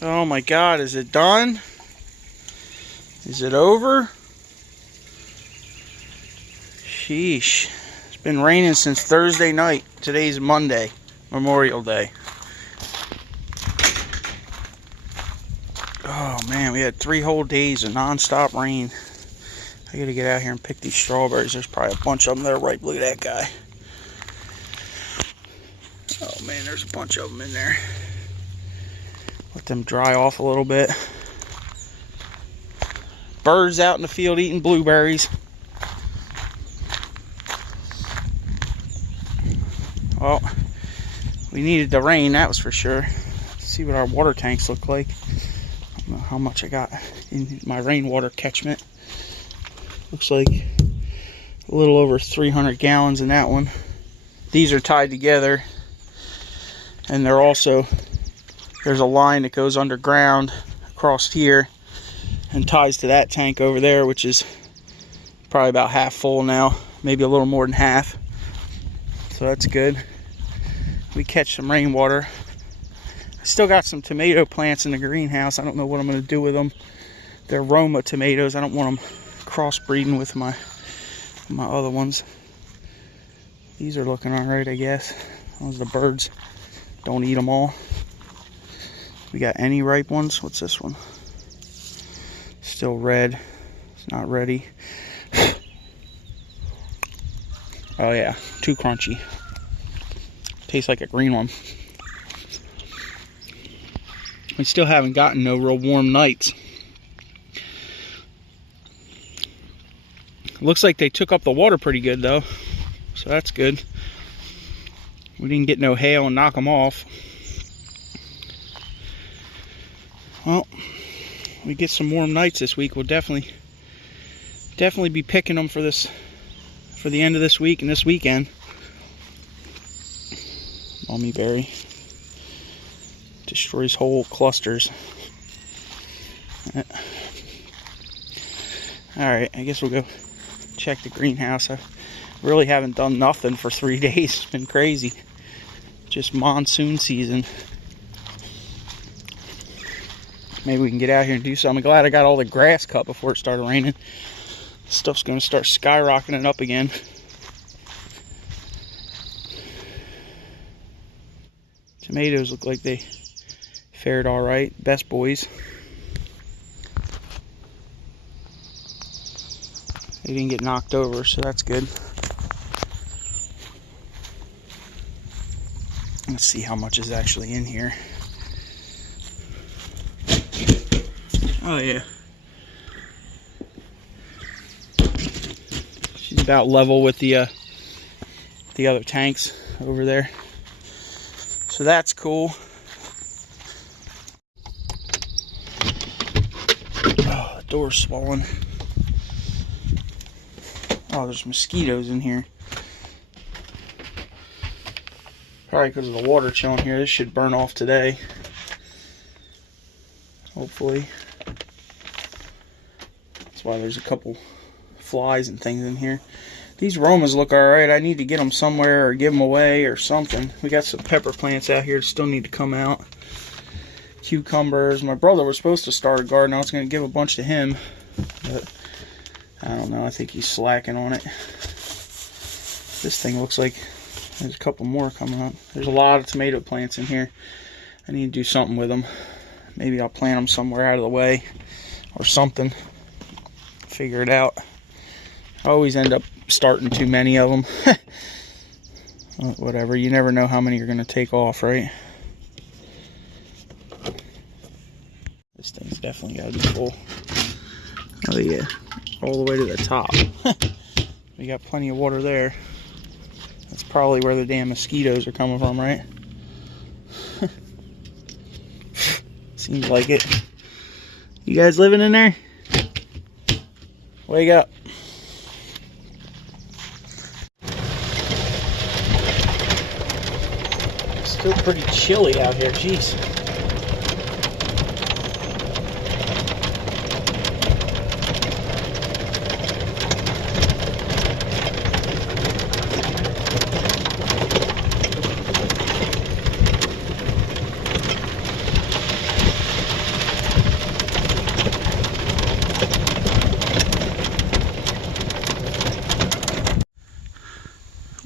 Oh my God, is it done? Is it over? Sheesh. It's been raining since Thursday night. Today's Monday, Memorial Day. Oh man, we had 3 whole days of non-stop rain. I gotta get out here and pick these strawberries. There's probably a bunch of them there, right? Look at that guy. Oh man, there's a bunch of them in there. Let them dry off a little bit. Birds out in the field eating blueberries. Well, we needed the rain, that was for sure. Let's see what our water tanks look like. I don't know how much I got in my rainwater catchment. Looks like a little over 300 gallons in that one. These are tied together, and they're also, there's a line that goes underground across here and ties to that tank over there, which is probably about half full now, maybe a little more than half. So that's good. We catch some rainwater. I still got some tomato plants in the greenhouse. I don't know what I'm going to do with them. They're Roma tomatoes. I don't want them crossbreeding with my other ones. These are looking alright, I guess. As long as the birds don't eat them all. We got any ripe ones? What's this one? Still red. It's not ready. Oh yeah, too crunchy. Tastes like a green one. We still haven't gotten no real warm nights. Looks like they took up the water pretty good though, so that's good. We didn't get no hail and knock them off. Well, we get some warm nights this week. We'll definitely be picking them for the end of this week and this weekend. Mummy berry destroys whole clusters. Alright, I guess we'll go check the greenhouse. I really haven't done nothing for 3 days. It's been crazy. Just monsoon season. Maybe we can get out here and do something. I'm glad I got all the grass cut before it started raining. Stuff's going to start skyrocketing up again. Tomatoes look like they fared all right. Best boys. They didn't get knocked over, so that's good. Let's see how much is actually in here. Oh yeah. She's about level with the other tanks over there. So that's cool. Oh, the door's swollen. Oh, there's mosquitoes in here. Probably because of the water chilling here. This should burn off today. Hopefully. That's why there's a couple flies and things in here. These Romas look alright. I need to get them somewhere or give them away or something. We got some pepper plants out here that still need to come out. Cucumbers. My brother was supposed to start a garden. I was going to give a bunch to him. But I don't know. I think he's slacking on it. This thing looks like there's a couple more coming up. There's a lot of tomato plants in here. I need to do something with them. Maybe I'll plant them somewhere out of the way or something. Figure it out. I always end up starting too many of them. Whatever, you never know how many you're going to take off, right? This thing's definitely got to be full. Oh yeah, all the way to the top. We got plenty of water there. That's probably where the damn mosquitoes are coming from, right? Seems like it. You guys living in there? Wake up. It's still pretty chilly out here, jeez.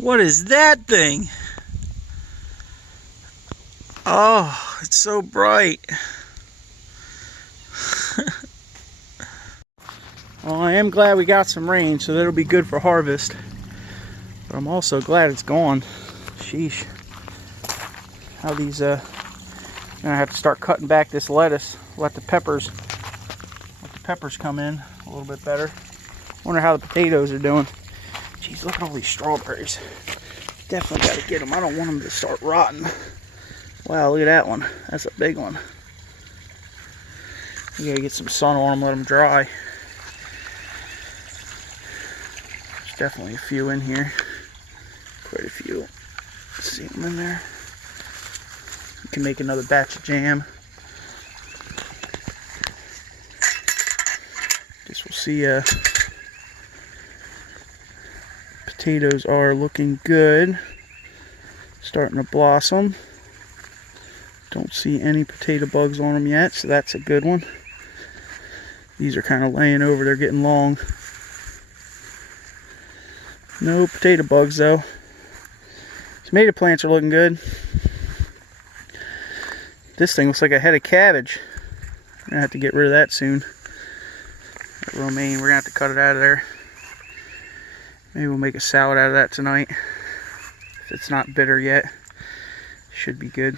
What is that thing? Oh, it's so bright. Well, I am glad we got some rain, so that'll be good for harvest. But I'm also glad it's gone. Sheesh. How these, gonna have to start cutting back this lettuce. Let the peppers come in a little bit better. Wonder how the potatoes are doing. Jeez, look at all these strawberries. Definitely got to get them. I don't want them to start rotting. Wow, look at that one. That's a big one. You gotta get some sun on them, let them dry. There's definitely a few in here. Quite a few. See them in there. You can make another batch of jam. Guess we'll see. Potatoes are looking good. Starting to blossom. Don't see any potato bugs on them yet, so that's a good one. These are kind of laying over, they're getting long. No potato bugs though. Tomato plants are looking good. This thing looks like a head of cabbage. I'm gonna have to get rid of that soon. That romaine, we're gonna have to cut it out of there. Maybe we'll make a salad out of that tonight. If it's not bitter yet, should be good.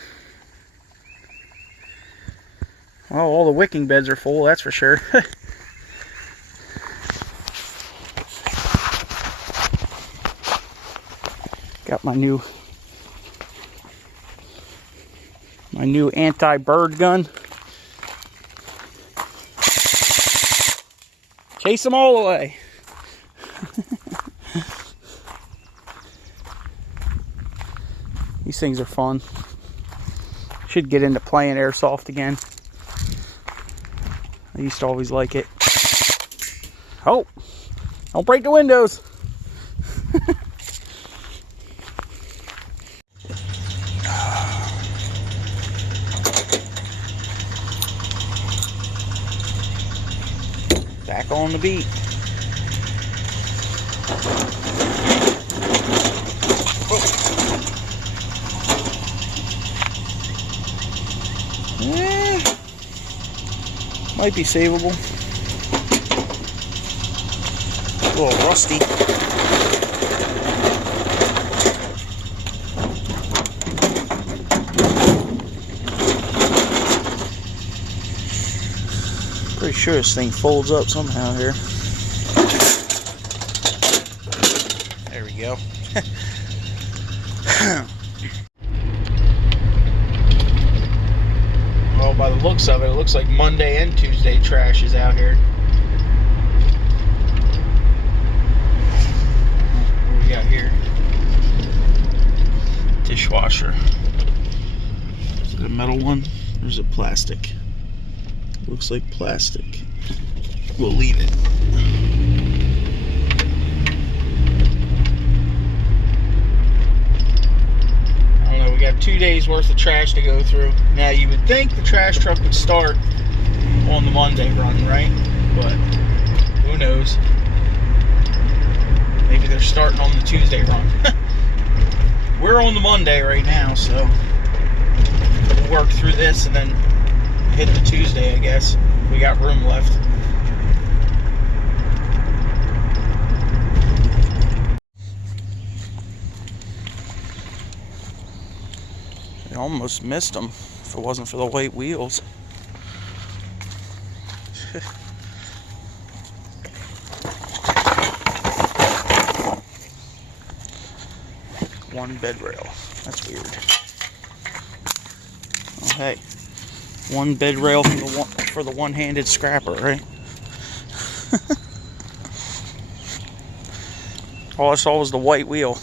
Well, all the wicking beds are full, that's for sure. Got my new anti-bird gun. Chase them all away. These things are fun. Should get into playing airsoft again. I used to always like it. Oh, don't break the windows. Back on the beat. Might be savable. A little rusty. Pretty sure this thing folds up somehow here. There we go. Well, by the looks of it, it looks like Monday and Tuesday trash is out here. What do we got here? Dishwasher. Is it a metal one? Or is it plastic? Looks like plastic. We'll leave it. I don't know, we got 2 days worth of trash to go through. Now you would think the trash truck would start on the Monday run, right? But who knows? Maybe they're starting on the Tuesday run. We're on the Monday right now, so we'll work through this and then hit the Tuesday, I guess. We got room left. I almost missed them if it wasn't for the white wheels. One bed rail. That's weird. Oh, hey. One bed rail for the one-handed scrapper, right? All I saw was the white wheel.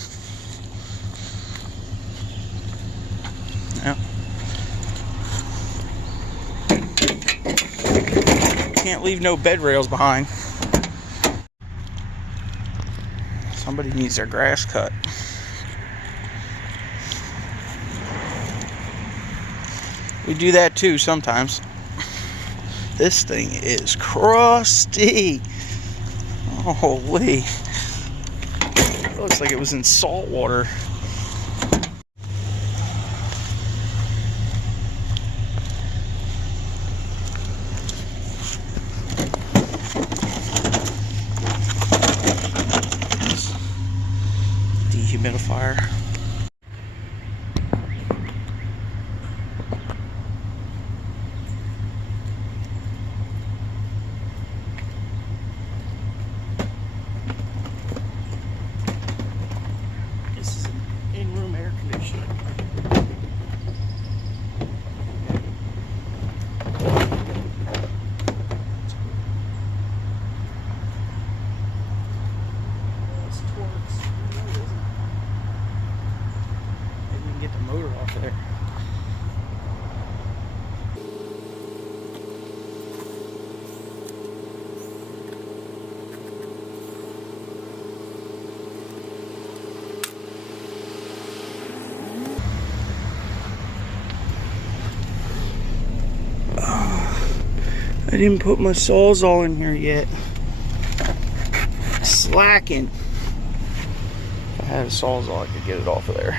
Yeah. Can't leave no bed rails behind. Somebody needs their grass cut. We do that too sometimes. This thing is crusty. Holy. looks like it was in salt water. Dehumidifier. This is an in-room air conditioner. Get the motor off there. I didn't put my Sawzall in here yet. Slacking. If I had a Sawzall, I could get it off of there.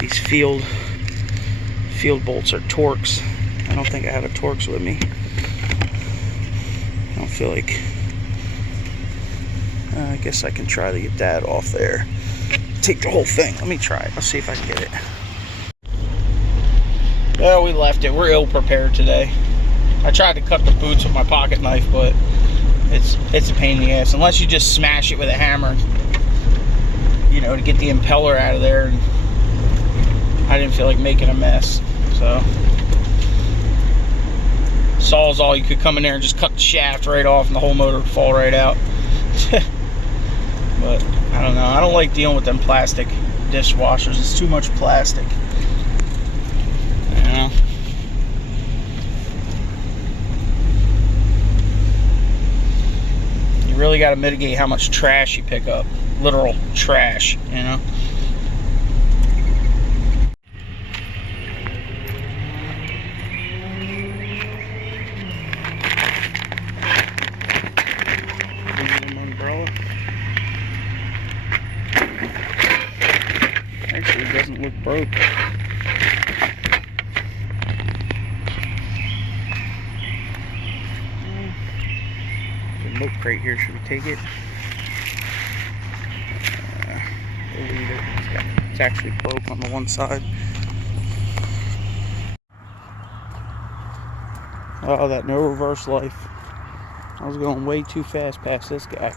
These field bolts are Torx. I don't think I have a Torx with me. I don't feel like. I guess I can try to get that off there. Take the whole thing. Let me try it. Let's see if I can get it. Well, we left it. We're ill prepared today. I tried to cut the boots with my pocket knife, but it's a pain in the ass. Unless you just smash it with a hammer, you know, to get the impeller out of there. And I didn't feel like making a mess, so Sawzall, you could come in there and just cut the shaft right off and the whole motor would fall right out. But I don't know, I don't like dealing with them plastic dishwashers. It's too much plastic, you know. You really got to mitigate how much trash you pick up, literal trash, you know. Actually, it doesn't look broke. There's a milk crate here. Should we take it? We'll leave it. It's actually broke on the one side. Oh, that no reverse life. I was going way too fast past this guy.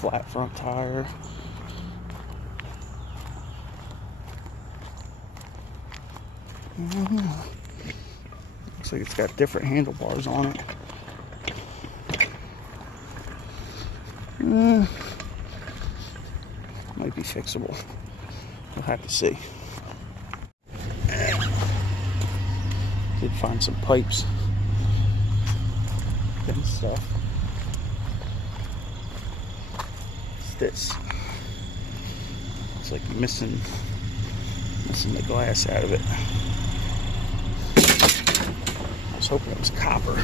Flat front tire. Looks like it's got different handlebars on it. Might be fixable. We'll have to see. Did find some pipes and stuff. What's this? It's like missing the glass out of it. I was hoping it was copper.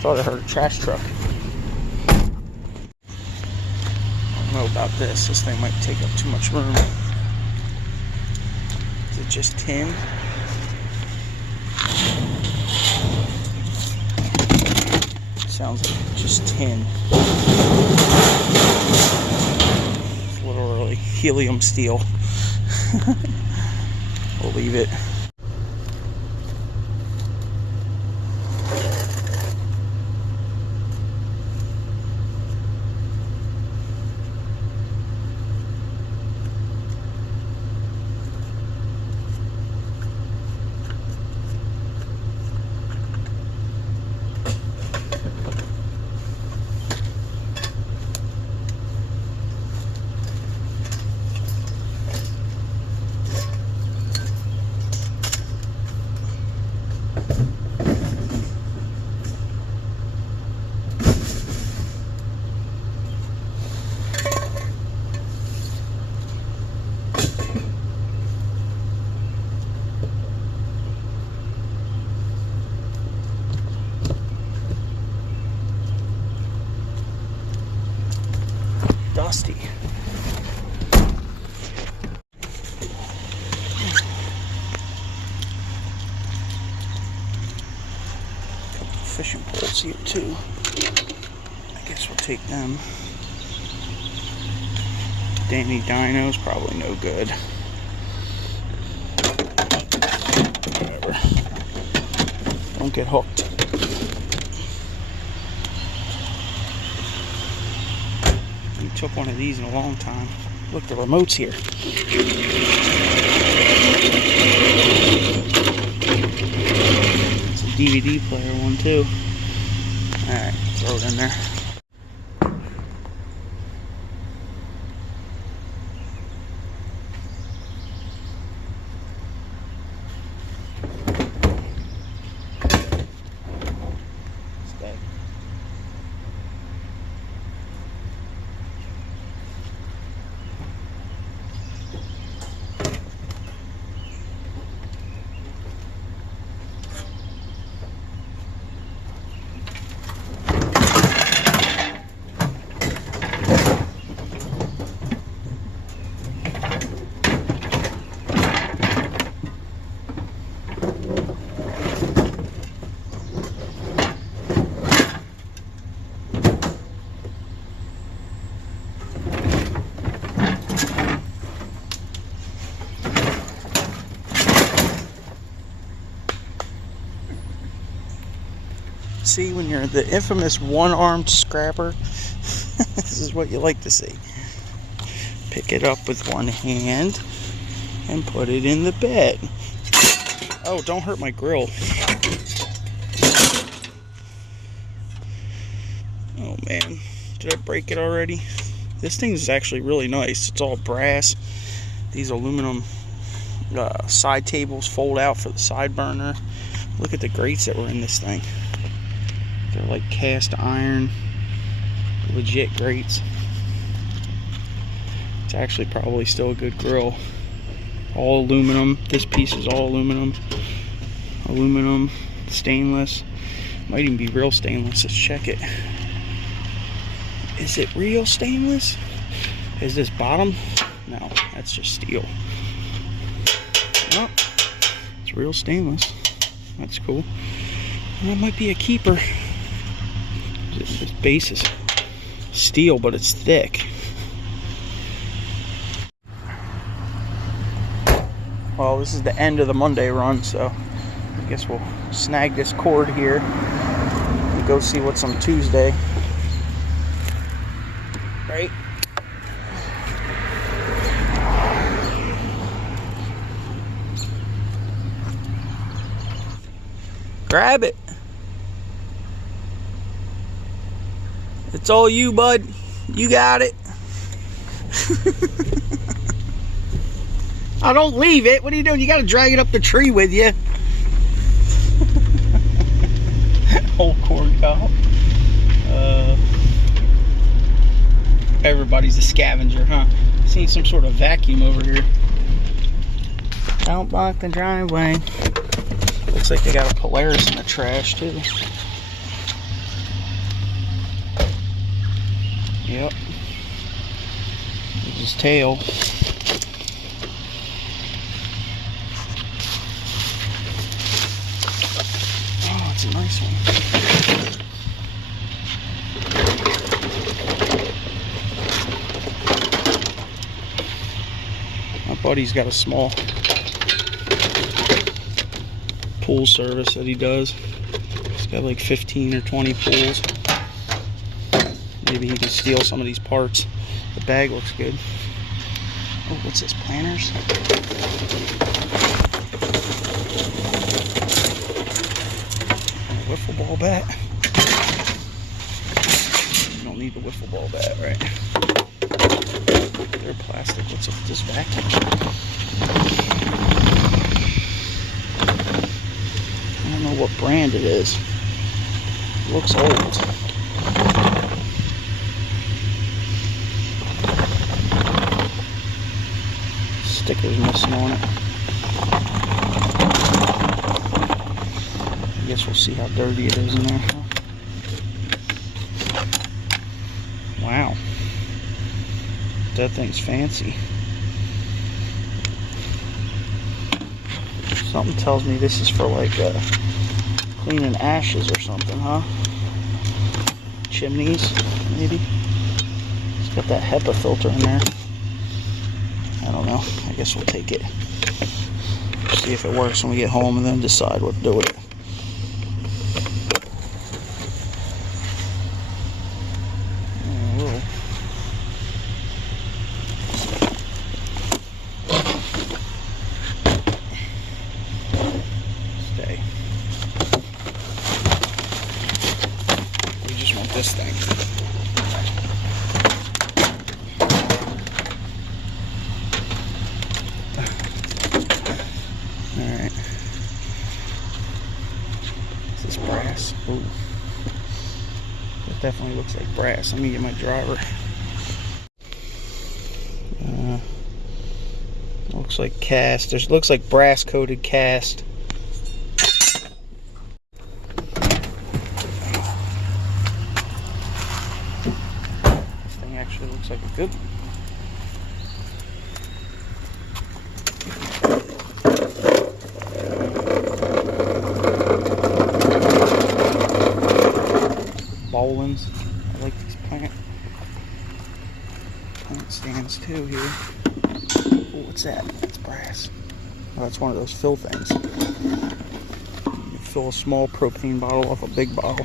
Thought I heard a trash truck. I don't know about this. This thing might take up too much room. Is it just tin? Sounds like just tin. It's literally helium steel. We'll leave it. fishing poles here too. I guess we'll take them. Danny Dino's probably no good. Whatever. Don't get hooked. We took one of these in a long time. Look, the remote's here. It's a DVD player one too. Alright, throw it in there. See, when you're the infamous one-armed scrapper, this is what you like to see. Pick it up with one hand and put it in the bed. Oh, don't hurt my grill. Oh man, did I break it already? This thing is actually really nice. It's all brass. These aluminum side tables fold out for the side burner. Look at the grates that were in this thing. They're like cast iron, legit grates. It's actually probably still a good grill. All aluminum. This piece is all aluminum. Aluminum, stainless. Might even be real stainless. Let's check it. Is it real stainless? Is this bottom? No, that's just steel. Oh, it's real stainless. That's cool. That might be a keeper. This base is steel, but it's thick. Well, this is the end of the Monday run, so I guess we'll snag this cord here and go see what's on Tuesday. Right? Grab it. It's all you, bud. You got it. Oh, don't leave it. What are you doing? You got to drag it up the tree with you. Whole cord cop. Everybody's a scavenger, huh? Seen some sort of vacuum over here. Don't block the driveway. Looks like they got a Polaris in the trash, too. Yep. There's his tail. Oh, it's a nice one. My buddy's got a small pool service that he does. He's got like 15 or 20 pools. Maybe he can steal some of these parts. The bag looks good. Oh, what's this? Planters? Wiffle ball bat. You don't need the wiffle ball bat, right? They're plastic. What's up with this vacuum? I don't know what brand it is. It looks old. Stickers missing on it. I guess we'll see how dirty it is in there. Wow. That thing's fancy. Something tells me this is for like Cleaning ashes or something, huh? Chimneys, maybe. It's got that HEPA filter in there. I don't know. I guess we'll take it. See if it works when we get home and then decide what to do with it. Stay. We just want this thing. Alright. Is this brass? Ooh. That definitely looks like brass. Let me get my driver. Looks like cast. Looks like brass coated cast. This thing actually looks like a good one. Bowlins. I like these plant stands too here. Oh, what's that? It's brass. Oh, that's one of those fill things. You fill a small propane bottle off a big bottle.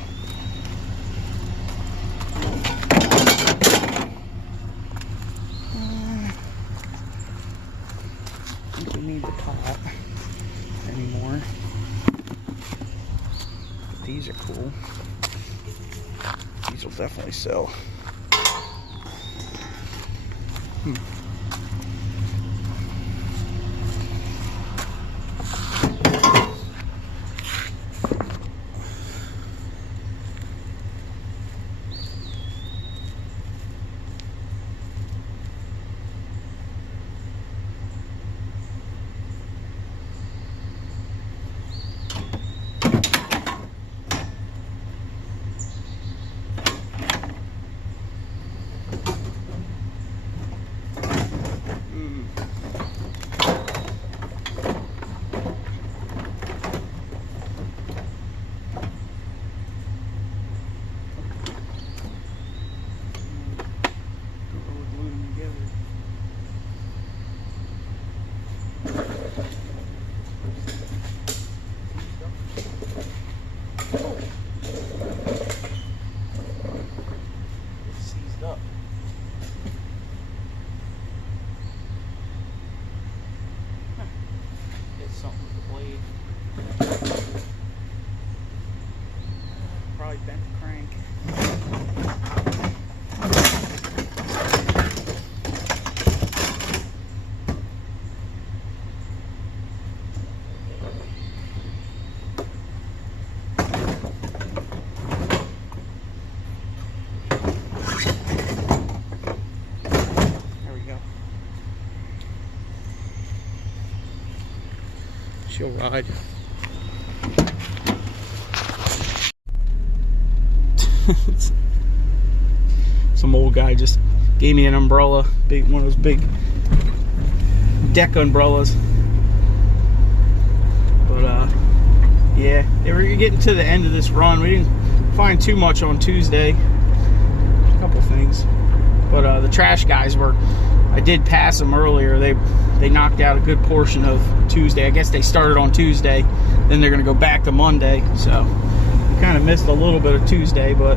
I think we need the pot anymore. But these are cool. These will definitely sell. Something with the blade. Probably bent the crank. There we go. She'll ride. Some old guy just gave me an umbrella, one of those big deck umbrellas. But yeah, they were getting to the end of this run. We didn't find too much on Tuesday. A couple things, but the trash guys were. I did pass them earlier. They knocked out a good portion of Tuesday. I guess they started on Tuesday, then they're gonna go back to Monday. So we kind of missed a little bit of Tuesday, but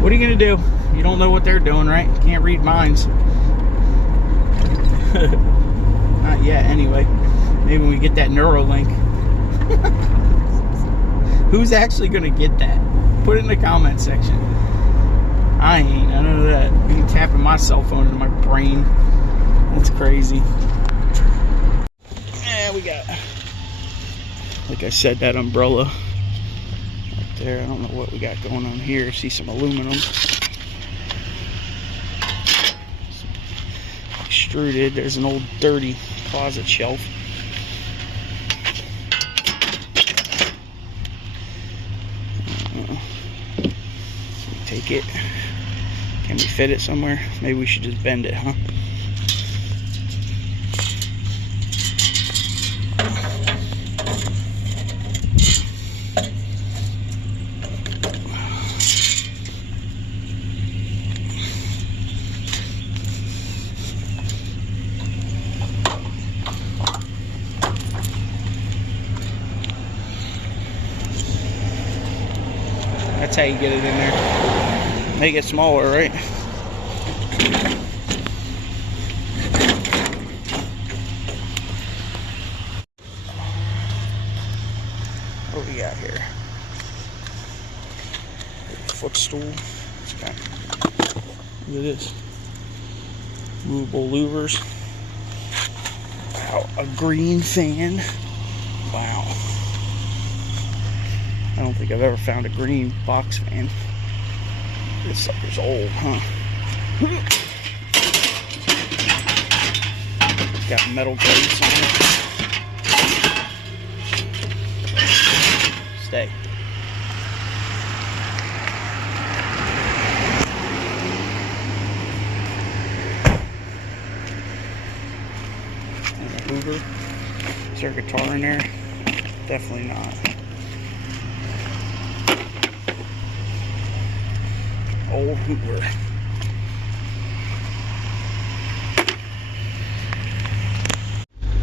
what are you gonna do? You don't know what they're doing, right? You can't read minds. Not yet, anyway. Maybe when we get that Neuralink. Who's actually gonna get that? Put it in the comment section. I ain't. I know that. I'm tapping my cell phone into my brain. That's crazy. Yeah, we got, like I said, that umbrella right there. I don't know what we got going on here. See some aluminum. Some extruded. There's an old dirty closet shelf. Take it. Can we fit it somewhere? Maybe we should just bend it, huh? That's how you get it in there. Make it smaller, right? What do we got here? Footstool. Okay. Look at this. Movable louvers. Wow, a green fan. Wow. I don't think I've ever found a green box fan. This sucker's old, huh? It's got metal grates on it. Stay. And a Hoover. Is there a guitar in there? Definitely not. Old Hoover.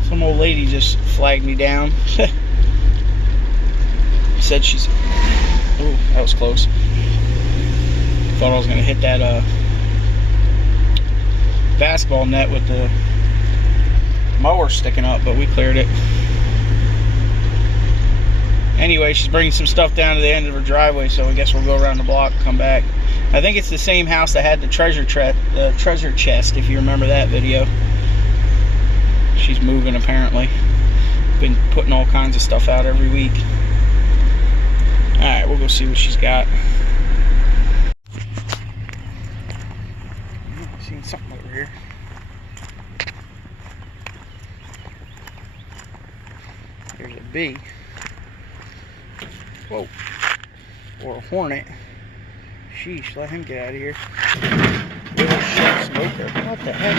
Some old lady just flagged me down. Said she's... Oh, that was close. Thought I was going to hit that basketball net with the mower sticking up, but we cleared it. Anyway, she's bringing some stuff down to the end of her driveway, so I guess we'll go around the block and come back. I think it's the same house that had the treasure chest, if you remember that video. She's moving, apparently. Been putting all kinds of stuff out every week. Alright, we'll go see what she's got. I've seen something over here. There's a bee. Whoa. Or a hornet. Sheesh, let him get out of here. Little shit smoker. What the heck?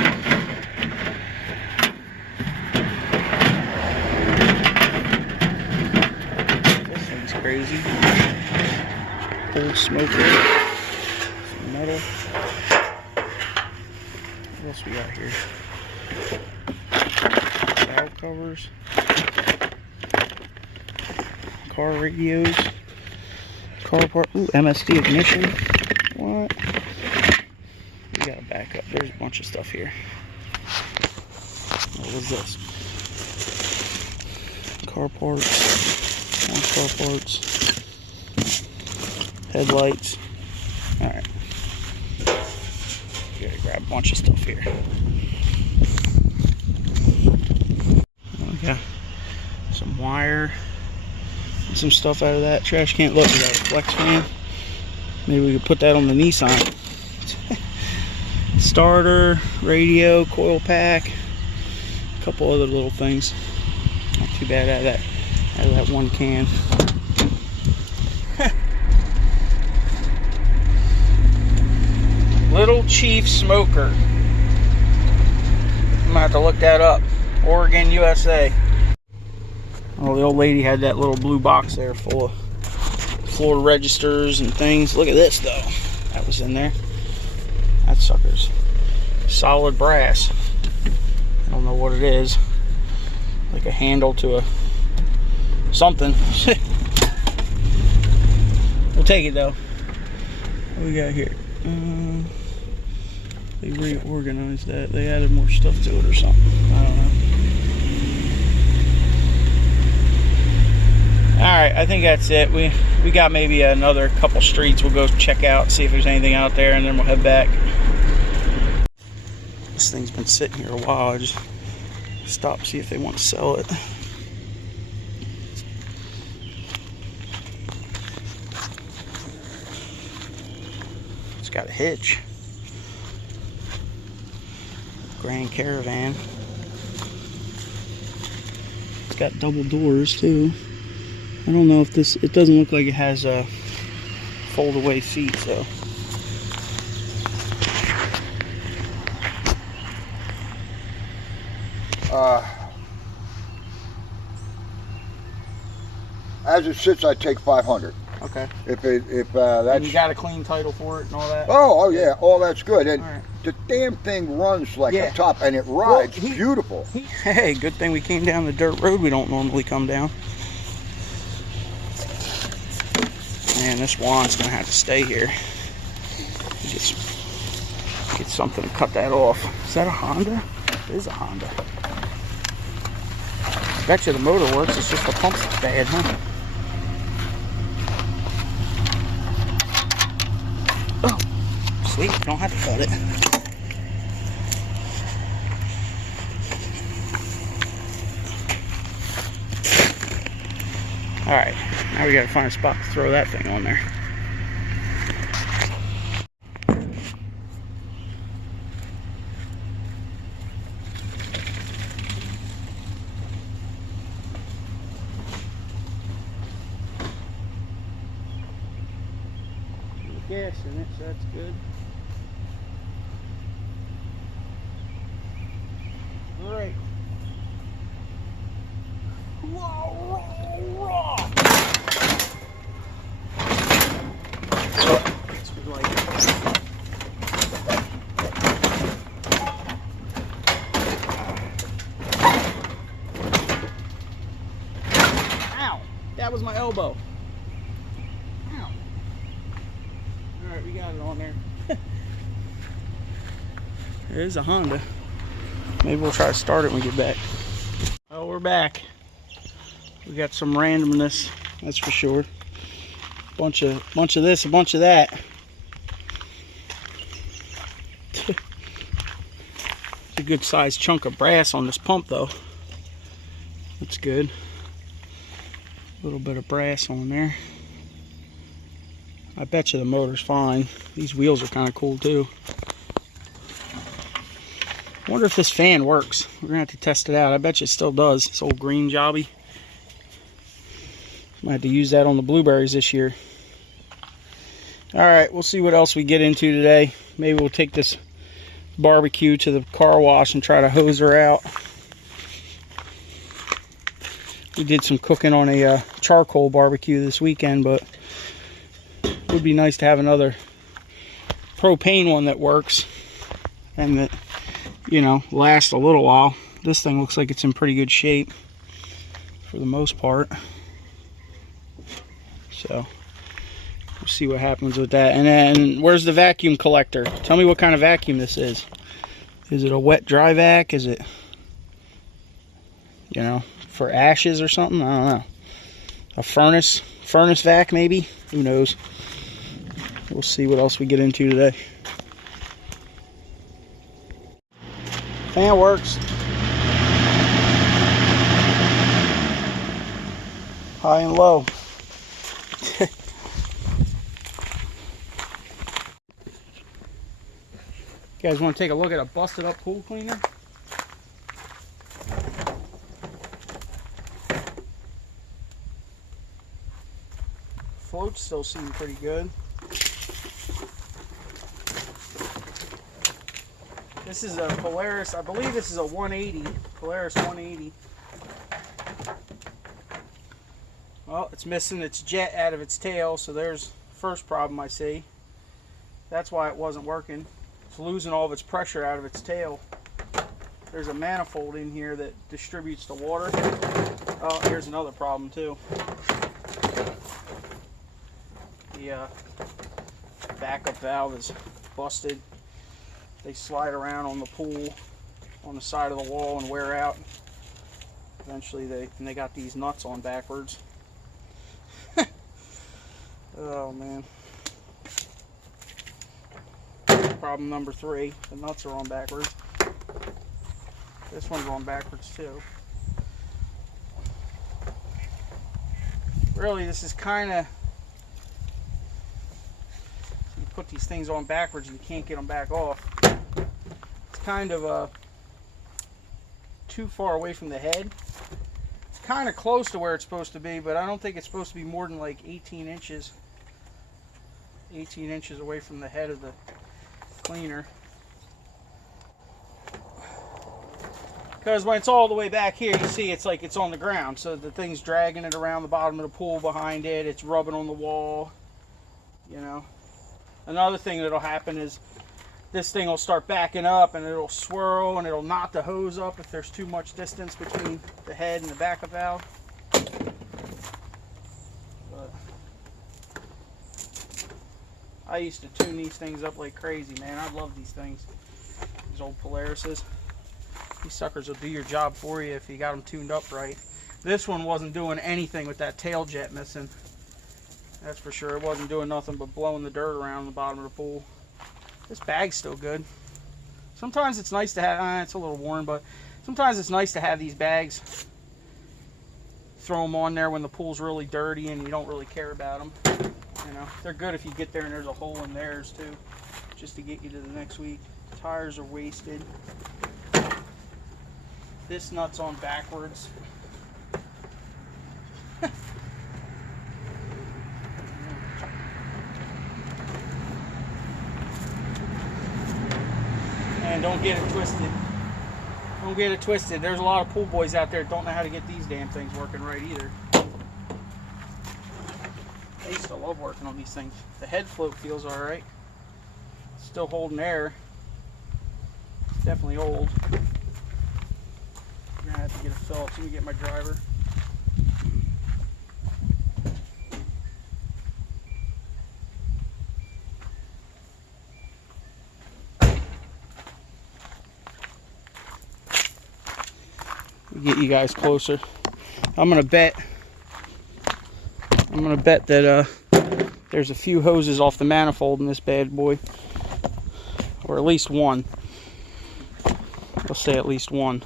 This thing's crazy. Old smoker. Some metal. What else we got here? Valve covers. Car radios. Car part. Ooh, MSD ignition. What? We gotta back up. There's a bunch of stuff here. What was this? Car parts. More car parts. Headlights. Alright. We gotta grab a bunch of stuff here. Okay. Some wire. Some stuff out of that trash can. Look, we got a flex fan. Maybe we could put that on the Nissan. Starter, radio, coil pack, a couple other little things. Not too bad out of that one can. Little Chief Smoker. I'm gonna have to look that up. Oregon, USA. Oh, the old lady had that little blue box there full of floor registers and things. Look at this, though. That was in there. That sucker's solid brass. I don't know what it is. Like a handle to a something. We'll take it, though. What do we got here? They reorganized that. They added more stuff to it or something. I don't know. Alright, I think that's it. We got maybe another couple streets we'll go check out, see if there's anything out there, and then we'll head back. This thing's been sitting here a while. I just stopped, see if they want to sell it. It's got a hitch. Grand Caravan. It's got double doors too. I don't know if this, it doesn't look like it has a fold away seat, so. As it sits, I take 500. Okay. If that's. And you got a clean title for it and all that? Oh yeah, all that's good. And right. The damn thing runs like a top, and it rides beautiful. Hey, good thing we came down the dirt road we don't normally come down. Man, this wand's gonna have to stay here. Get something to cut that off. Is that a Honda? It is a Honda. Bet you the motor works, it's just the pump's bad, huh? Oh, sweet, don't have to cut it. Alright, now we gotta find a spot to throw that thing on there. Gas in it, so that's good. Alright. Ow! That was my elbow. Ow. Alright, we got it on there. There's a Honda. Maybe we'll try to start it when we get back. Oh, we're back. We got some randomness, that's for sure. Bunch of this, a bunch of that. It's a good sized chunk of brass on this pump though. That's good. A little bit of brass on there. I bet you the motor's fine. These wheels are kind of cool too. I wonder if this fan works. We're gonna have to test it out. I bet you it still does. This old green jobby. Might have to use that on the blueberries this year. Alright, we'll see what else we get into today. Maybe we'll take this barbecue to the car wash and try to hose her out. We did some cooking on a charcoal barbecue this weekend, but it would be nice to have another propane one that works and that, you know, lasts a little while. This thing looks like it's in pretty good shape for the most part. So we'll see what happens with that. And then where's the vacuum collector? Tell me what kind of vacuum this is. Is it a wet dry vac? Is it, you know, for ashes or something? I don't know. A furnace vac maybe? Who knows? We'll see what else we get into today. Fan works. High and low. You guys want to take a look at a busted up pool cleaner? Floats still seem pretty good. This is a Polaris, I believe this is a 180, Polaris 180. Well, it's missing its jet out of its tail, so there's the first problem I see. That's why it wasn't working. It's losing all of its pressure out of its tail. There's a manifold in here that distributes the water. Oh, here's another problem too. The backup valve is busted. They slide around on the pool on the side of the wall and wear out. Eventually they got these nuts on backwards. Oh man. Problem number 3, the nuts are on backwards. This one's on backwards too. Really, this is kind of, you put these things on backwards and you can't get them back off. It's kind of too far away from the head. It's kind of close to where it's supposed to be, but I don't think it's supposed to be more than like 18 inches. 18 inches away from the head of the cleaner. Because when it's all the way back here, you see it's like it's on the ground, so the thing's dragging it around the bottom of the pool behind it. It's rubbing on the wall, you know. Another thing that'll happen is this thing will start backing up and it'll swirl and it'll knot the hose up if there's too much distance between the head and the backup valve. But I used to tune these things up like crazy, man. I love these things. These old Polarises. These suckers will do your job for you if you got them tuned up right. This one wasn't doing anything with that tail jet missing. That's for sure. It wasn't doing nothing but blowing the dirt around the bottom of the pool. This bag's still good. Sometimes it's nice to have, it's a little worn, but sometimes it's nice to have these bags. Throw them on there when the pool's really dirty and you don't really care about them. You know, they're good if you get there and there's a hole in theirs too, just to get you to the next week. Tires are wasted. This nut's on backwards. And don't get it twisted. Don't get it twisted. There's a lot of pool boys out there that don't know how to get these damn things working right either. I used to love working on these things. The head float feels alright. Still holding air. It's definitely old. I'm gonna have to get a Phillips. Let me get my driver. Get you guys closer. I'm gonna bet that there's a few hoses off the manifold in this bad boy, or at least one. I'll say at least one.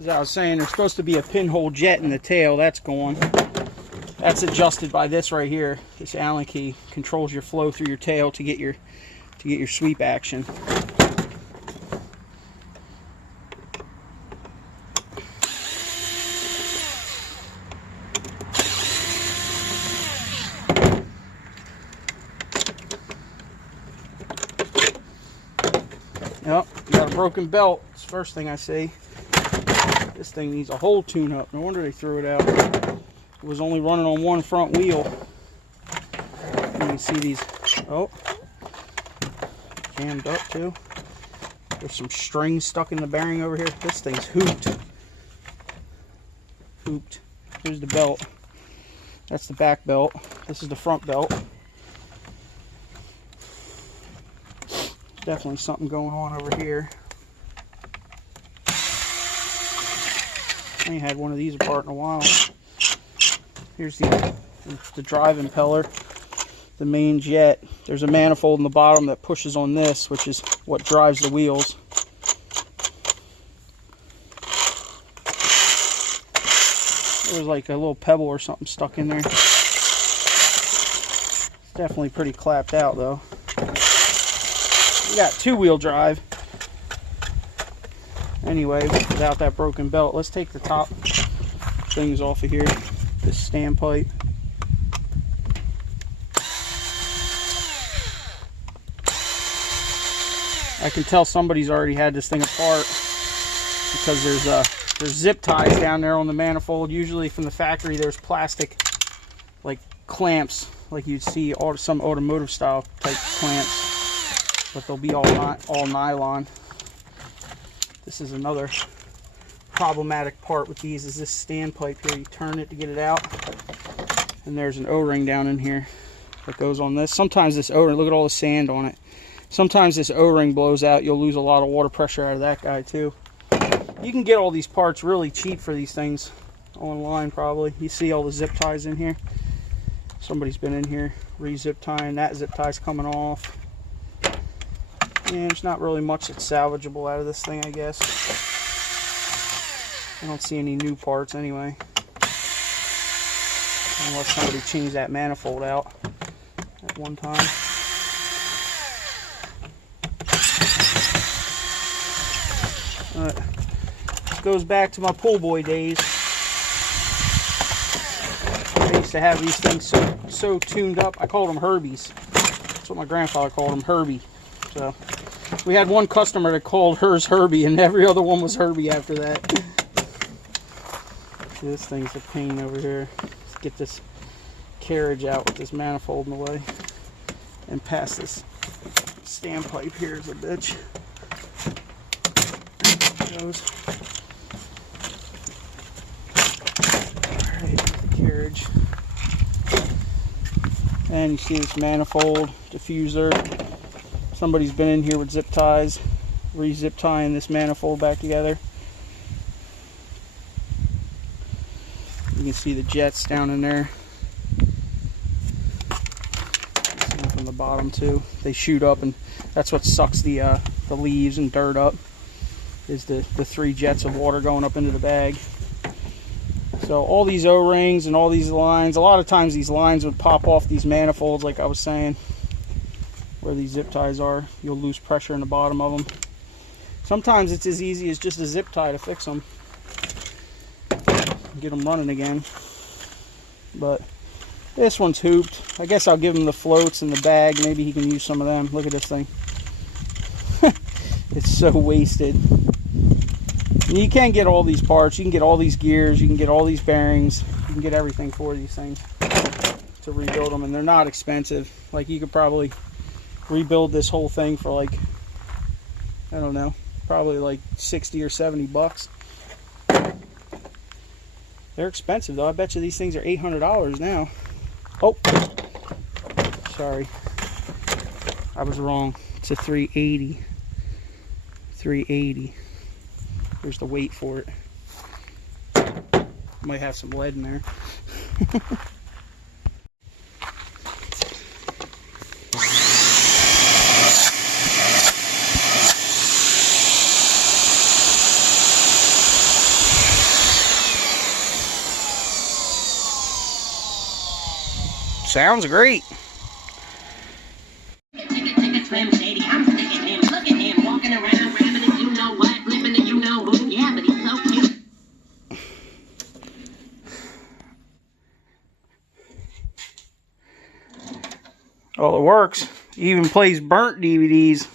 As I was saying, there's supposed to be a pinhole jet in the tail. That's gone. That's adjusted by this right here. This Allen key controls your flow through your tail to get your sweep action. Yep, got a broken belt. It's the first thing I see. This thing needs a whole tune-up. No wonder they threw it out. It was only running on one front wheel. You can see these. Oh, jammed up too. There's some string stuck in the bearing over here. This thing's hooped. Hooped. Here's the belt. That's the back belt. This is the front belt. Definitely something going on over here. I ain't had one of these apart in a while. Here's the drive impeller, the main jet. There's a manifold in the bottom that pushes on this, which is what drives the wheels. There was like a little pebble or something stuck in there. It's definitely pretty clapped out though. We got two-wheel drive. Anyway, without that broken belt, let's take the top things off of here. This standpipe. I can tell somebody's already had this thing apart because there's zip ties down there on the manifold. Usually from the factory there's plastic like clamps like you'd see some automotive style type clamps, but they'll be all nylon. This is another problematic part with these, is this standpipe here. You turn it to get it out, and there's an O-ring down in here that goes on this. Sometimes this O-ring, look at all the sand on it. Sometimes this O-ring blows out. You'll lose a lot of water pressure out of that guy too. You can get all these parts really cheap for these things online probably. You see all the zip ties in here. Somebody's been in here re-zip tying. That zip tie's coming off. And there's not really much that's salvageable out of this thing, I guess. I don't see any new parts anyway. Unless somebody changed that manifold out at one time. This goes back to my pool boy days. I used to have these things so tuned up. I called them Herbies. That's what my grandfather called them, Herbie. So we had one customer that called hers Herbie, and every other one was Herbie after that. This thing's a pain over here. Let's get this carriage out with this manifold in the way. And pass this standpipe here is a bitch. There it goes. Alright, the carriage. And you see this manifold diffuser. Somebody's been in here with zip ties, re-zip tying this manifold back together. You can see the jets down in there. See them from the bottom too. They shoot up, and that's what sucks the leaves and dirt up. Is the 3 jets of water going up into the bag. So all these O-rings and all these lines, a lot of times these lines would pop off these manifolds, like I was saying, where these zip ties are. You'll lose pressure in the bottom of them. Sometimes it's as easy as just a zip tie to fix them. Get them running again. But this one's hooped. I guess I'll give him the floats in the bag. Maybe he can use some of them. Look at this thing. It's so wasted. And you can get all these parts. You can get all these gears. You can get all these bearings. You can get everything for these things to rebuild them. And they're not expensive. Like, you could probably rebuild this whole thing for, like, I don't know, probably like 60 or 70 bucks. They're expensive though. I bet you these things are $800 now. Oh, sorry, I was wrong. It's a 380. 380. There's the weight for it. Might have some lead in there. Sounds great. Oh, it works. It even plays burnt DVDs.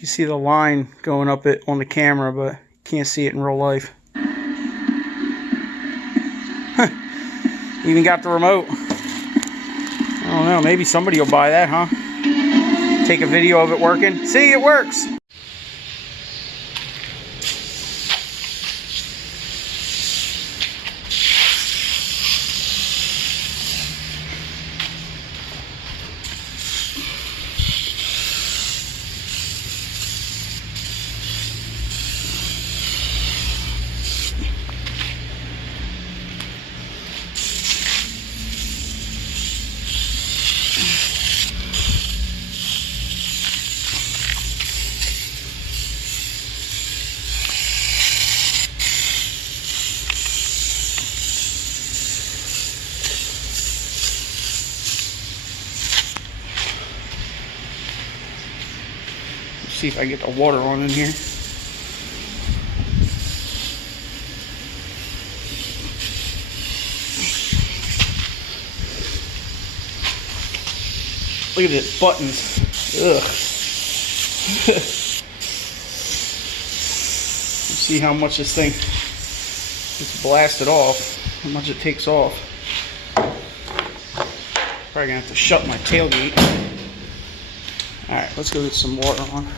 You see the line going up it on the camera, but you can't see it in real life. Even got the remote. I don't know, maybe somebody will buy that, huh? Take a video of it working. See, it works! See if I get the water on in here. Look at this, buttons. Ugh. See how much this thing gets blasted off, how much it takes off. Probably gonna have to shut my tailgate. Alright, let's go get some water on.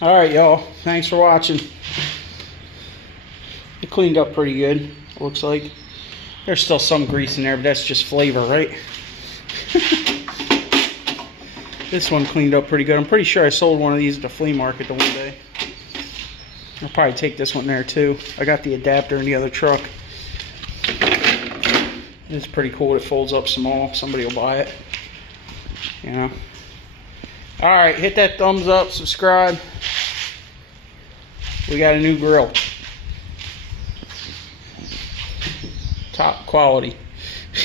All right, y'all. Thanks for watching. It cleaned up pretty good, it looks like. There's still some grease in there, but that's just flavor, right? This one cleaned up pretty good. I'm pretty sure I sold one of these at the flea market the one day. I'll probably take this one there too. I got the adapter in the other truck. It's pretty cool. It folds up small. Somebody will buy it. You know. All right, hit that thumbs up, subscribe. We got a new grill. Top quality.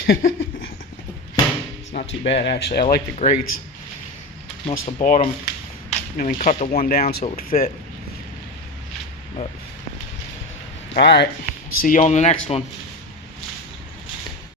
It's not too bad actually. I like the grates. Must have bought them and then cut the one down so it would fit. But, all right, see you on the next one.